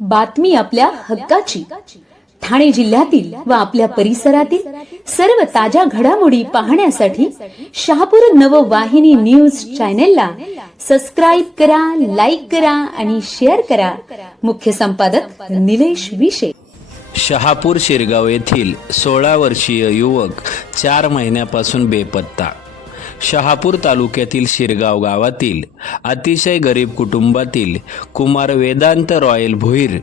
बातमी आपल्या हक्काची. ठाणे जिल्ह्यातील व आपल्या परिसरातील सर्व ताज्या घडामोडी पाहण्यासाठी शहापूर नववाहिनी न्यूज चॅनेलला सबस्क्राईब करा लाईक करा आणि शेअर करा. मुख्य संपादक निलेश विशे. शहापूर शिरगाव येथील सोळा वर्षीय युवक चार महिन्यापासून बेपत्ता. शहापूर तालुक्यातील शिरगाव गावातील अतिशय गरीब कुटुंबातील कुमार वेदांत रॉयल भोईर.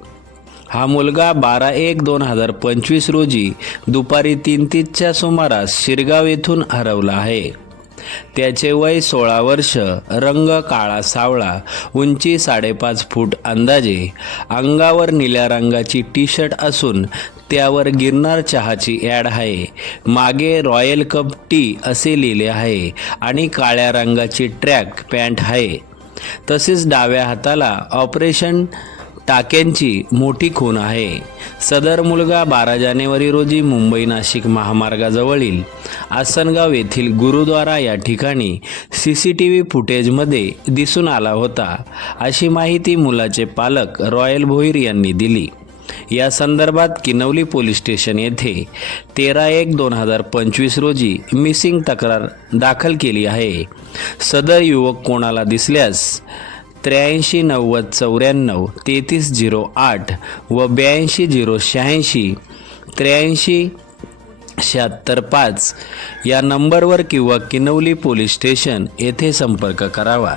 हा मुलगा बारा एक दोन हजार पंचवीस रोजी दुपारी तीन तीसच्या सुमारास शिरगाव येथून हरवला आहे. त्याचे वय सोळा वर्ष रंग काळा सावळा उंची साडेपाच फूट अंदाजे अंगावर निळ्या रंगाची टी शर्ट असून त्यावर गिरनार चहाची ॲड आहे. मागे रॉयल कप टी असे लिहिले आहे आणि काळ्या रंगाची ट्रॅक पॅन्ट आहे. तसेच डाव्या हाताला ऑपरेशन टाक्यांची मोठी खून आहे. सदर मुलगा बारा जानेवारी रोजी मुंबई नाशिक महामार्गाजवळील आसनगाव येथील गुरुद्वारा या ठिकाणी सी सी टी व्ही फुटेजमध्ये दिसून आला होता अशी माहिती मुलाचे पालक रॉयल भोईर यांनी दिली. या संदर्भात किनवली पोलीस स्टेशन येथे तेरा एक दोन हजार पंचवीस रोजी मिसिंग तक्रार दाखल केली आहे. सदर युवक कोणाला दिसल्यास त्र्याऐंशी नव्वद चौऱ्याण्णव तेहतीस झिरो आठ व ब्याऐंशी झिरो शहाऐंशी त्र्याऐंशी शहात्तर पाच या नंबरवर किंवा किनवली पोलीस स्टेशन येथे संपर्क करावा.